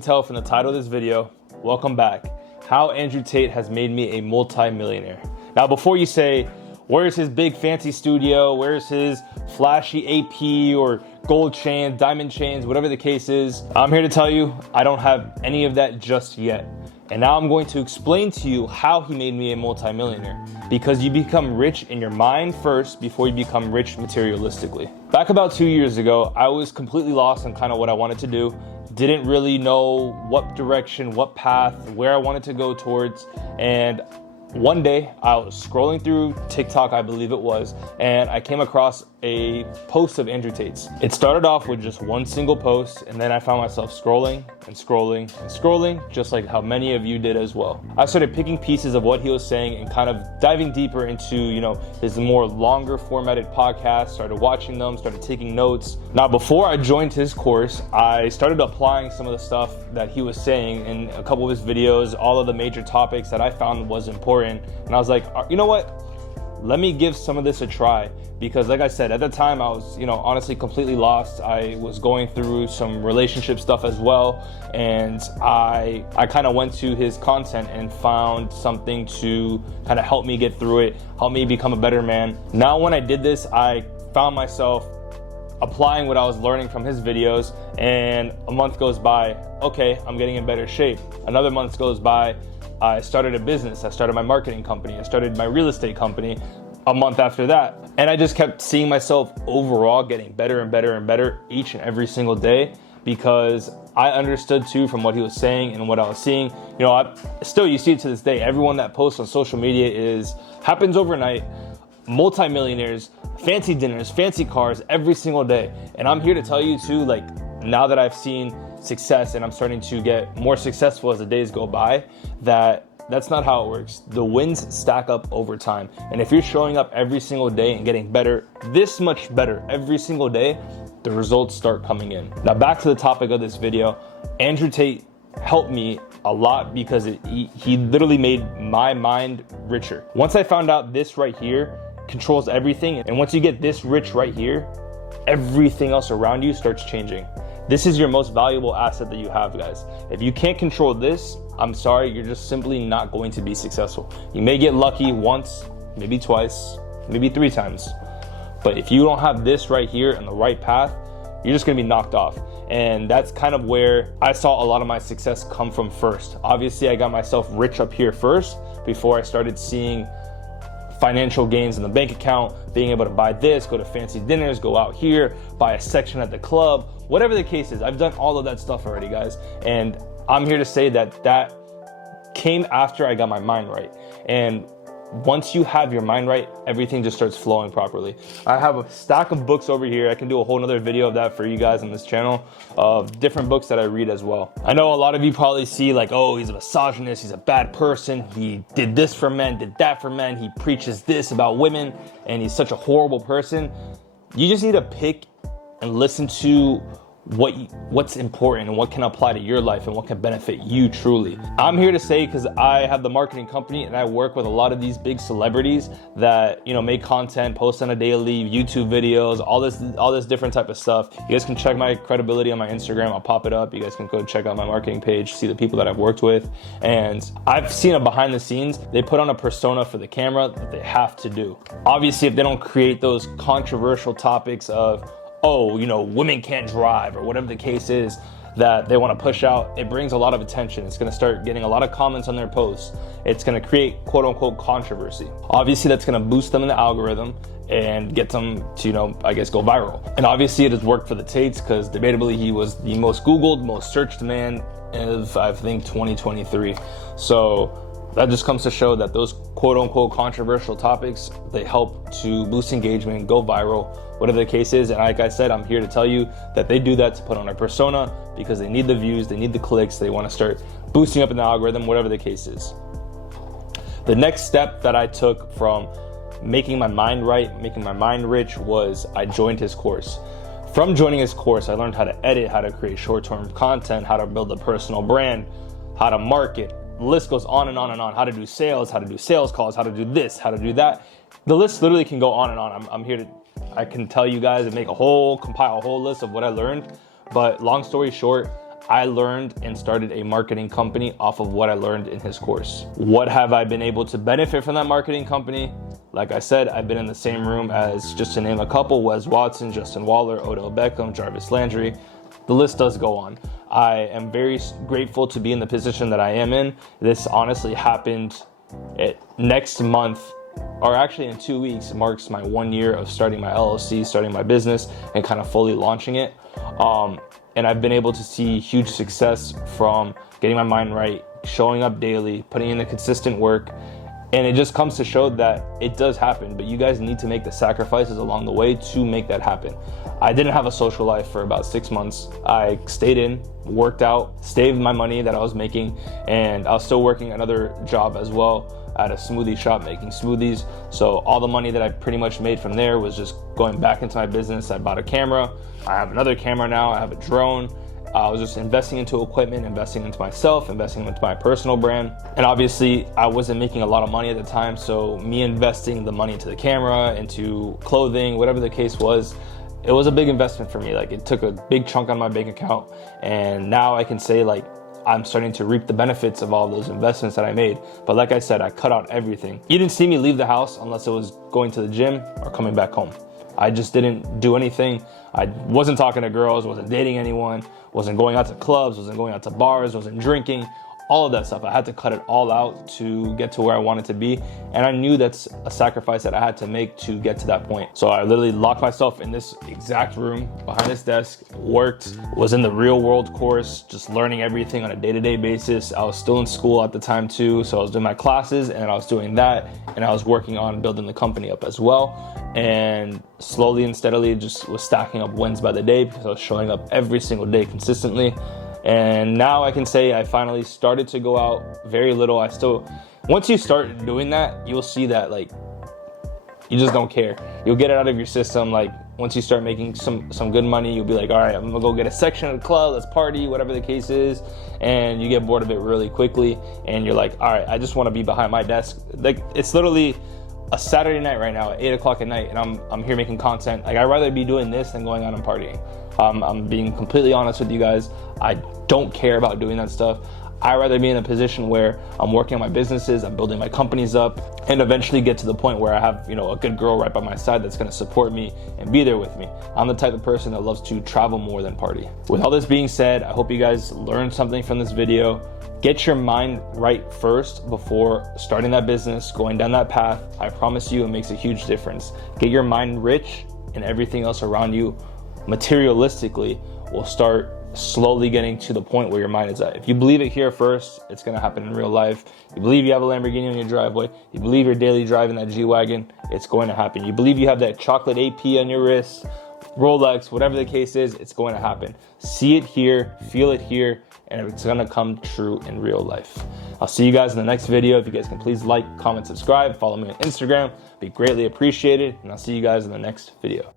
Tell from the title of this video, welcome back. How Andrew Tate has made me a multi-millionaire. Now, before you say, where's his big fancy studio? Where's his flashy AP or gold chains, diamond chains, whatever the case is? I'm here to tell you, I don't have any of that just yet. And now I'm going to explain to you how he made me a multi-millionaire. Because you become rich in your mind first before you become rich materialistically. Back about 2 years ago, I was completely lost on kind of what I wanted to do. Didn't really know what direction, what path, where I wanted to go towards. And one day I was scrolling through TikTok, I believe it was, and I came across a post of Andrew Tate's. It started off with just one single post, and then I found myself scrolling and scrolling and scrolling, just like how many of you did as well. I started picking pieces of what he was saying and kind of diving deeper into, his more longer formatted podcast, started watching them, started taking notes. Now, before I joined his course, I started applying some of the stuff that he was saying in a couple of his videos, all of the major topics that I found was important. And I was like, you know what? Let me give some of this a try. Because like I said, at the time I was, honestly completely lost. I was going through some relationship stuff as well. And I kind of went to his content and found something to kind of help me get through it, help me become a better man. Now, when I did this, I found myself applying what I was learning from his videos, and a month goes by, okay, I'm getting in better shape. Another month goes by, I started a business. I started my marketing company. I started my real estate company a month after that. And I just kept seeing myself overall getting better and better and better each and every single day, because I understood too from what he was saying and what I was seeing. You see it to this day. Everyone that posts on social media happens overnight, multi-millionaires, fancy dinners, fancy cars every single day. And I'm here to tell you too, now that I've seen success and I'm starting to get more successful as the days go by, that's not how it works. The wins stack up over time. And if you're showing up every single day and getting better, this much better every single day, the results start coming in. Now, back to the topic of this video, Andrew Tate helped me a lot because he literally made my mind richer. Once I found out this right here controls everything, and once you get this rich right here, everything else around you starts changing. This is your most valuable asset that you have, guys. If you can't control this, I'm sorry, you're just simply not going to be successful. You may get lucky once, maybe twice, maybe 3 times. But if you don't have this right here and the right path, you're just gonna be knocked off. And that's kind of where I saw a lot of my success come from first. Obviously, I got myself rich up here first before I started seeing financial gains in the bank account, being able to buy this, go to fancy dinners, go out here, buy a section at the club, whatever the case is. I've done all of that stuff already, guys. And I'm here to say that came after I got my mind right. And once you have your mind right, everything just starts flowing properly. I have a stack of books over here. I can do a whole nother video of that for you guys on this channel, of different books that I read as well. I know a lot of you probably see oh, he's a misogynist, he's a bad person, he did this for men, did that for men, he preaches this about women, and he's such a horrible person. You just need to pick and listen to what's important and what can apply to your life and what can benefit you truly. I'm here to say, because I have the marketing company and I work with a lot of these big celebrities that make content, post on a daily, YouTube videos, all this different type of stuff. You guys can check my credibility on my Instagram. I'll pop it up. You guys can go check out my marketing page, see the people that I've worked with. And I've seen it behind the scenes. They put on a persona for the camera that they have to do. Obviously, if they don't create those controversial topics of, oh, women can't drive, or whatever the case is that they want to push out, it brings a lot of attention. It's going to start getting a lot of comments on their posts. It's going to create quote unquote controversy. Obviously, that's going to boost them in the algorithm and get them to, go viral. And obviously it has worked for the Tates, because debatably he was the most Googled, most searched man of, I think, 2023. So that just comes to show that those quote unquote controversial topics, they help to boost engagement, go viral, whatever the case is. And like I said, I'm here to tell you that they do that to put on a persona because they need the views, they need the clicks, they want to start boosting up in the algorithm, whatever the case is. The next step that I took from making my mind right, making my mind rich, was I joined his course. From joining his course, I learned how to edit, how to create short-term content, how to build a personal brand, how to market. The list goes on and on and on. How to do sales, how to do sales calls, how to do this, how to do that. The list literally can go on and on. I'm here to, I can tell you guys and compile a whole list of what I learned. But long story short, I learned and started a marketing company off of what I learned in his course. What have I been able to benefit from that marketing company? Like I said, I've been in the same room as, just to name a couple, Wes Watson, Justin Waller, Odell Beckham, Jarvis Landry. The list does go on. I am very grateful to be in the position that I am in. This honestly happened next month, or actually in 2 weeks, marks my 1 year of starting my LLC, starting my business, and kind of fully launching it. And I've been able to see huge success from getting my mind right, showing up daily, putting in the consistent work. And it just comes to show that it does happen, but you guys need to make the sacrifices along the way to make that happen. I didn't have a social life for about 6 months. I stayed in, worked out, saved my money that I was making, and I was still working another job as well at a smoothie shop making smoothies. So all the money that I pretty much made from there was just going back into my business. I bought a camera. I have another camera now. I have a drone. I was just investing into equipment, investing into myself, investing into my personal brand. And obviously I wasn't making a lot of money at the time. So me investing the money into the camera, into clothing, whatever the case was, it was a big investment for me. Like, it took a big chunk on my bank account. And now I can say, like, I'm starting to reap the benefits of all those investments that I made. But like I said, I cut out everything. You didn't see me leave the house unless it was going to the gym or coming back home. I just didn't do anything. I wasn't talking to girls, wasn't dating anyone, wasn't going out to clubs, wasn't going out to bars, wasn't drinking, all of that stuff. I had to cut it all out to get to where I wanted to be. And I knew that's a sacrifice that I had to make to get to that point. So I literally locked myself in this exact room behind this desk, worked, was in the real world course, just learning everything on a day-to-day basis. I was still in school at the time too. So I was doing my classes and I was doing that. And I was working on building the company up as well. And slowly and steadily just was stacking up wins by the day because I was showing up every single day consistently. And now I can say I finally started to go out very little. Once you start doing that, you'll see that, like, you just don't care. You'll get it out of your system. Like, once you start making some good money, you'll be like, all right, I'm gonna go get a section at the club, let's party, whatever the case is. And you get bored of it really quickly. And you're like, all right, I just wanna be behind my desk. Like, it's literally a Saturday night right now at 8 o'clock at night, and I'm here making content. Like, I'd rather be doing this than going out and partying. I'm being completely honest with you guys. I don't care about doing that stuff. I'd rather be in a position where I'm working on my businesses, I'm building my companies up, and eventually get to the point where I have, a good girl right by my side that's gonna support me and be there with me. I'm the type of person that loves to travel more than party. With all this being said, I hope you guys learned something from this video. Get your mind right first before starting that business, going down that path. I promise you it makes a huge difference. Get your mind rich, and everything else around you materialistically will start slowly getting to the point where your mind is at. If you believe it here first, it's gonna happen in real life. You believe you have a Lamborghini on your driveway, you believe you're daily driving that G-Wagon, it's going to happen. You believe you have that chocolate AP on your wrist, Rolex, whatever the case is, it's going to happen. See it here, feel it here, and it's gonna come true in real life. I'll see you guys in the next video. If you guys can please like, comment, subscribe, follow me on Instagram, be greatly appreciated, and I'll see you guys in the next video.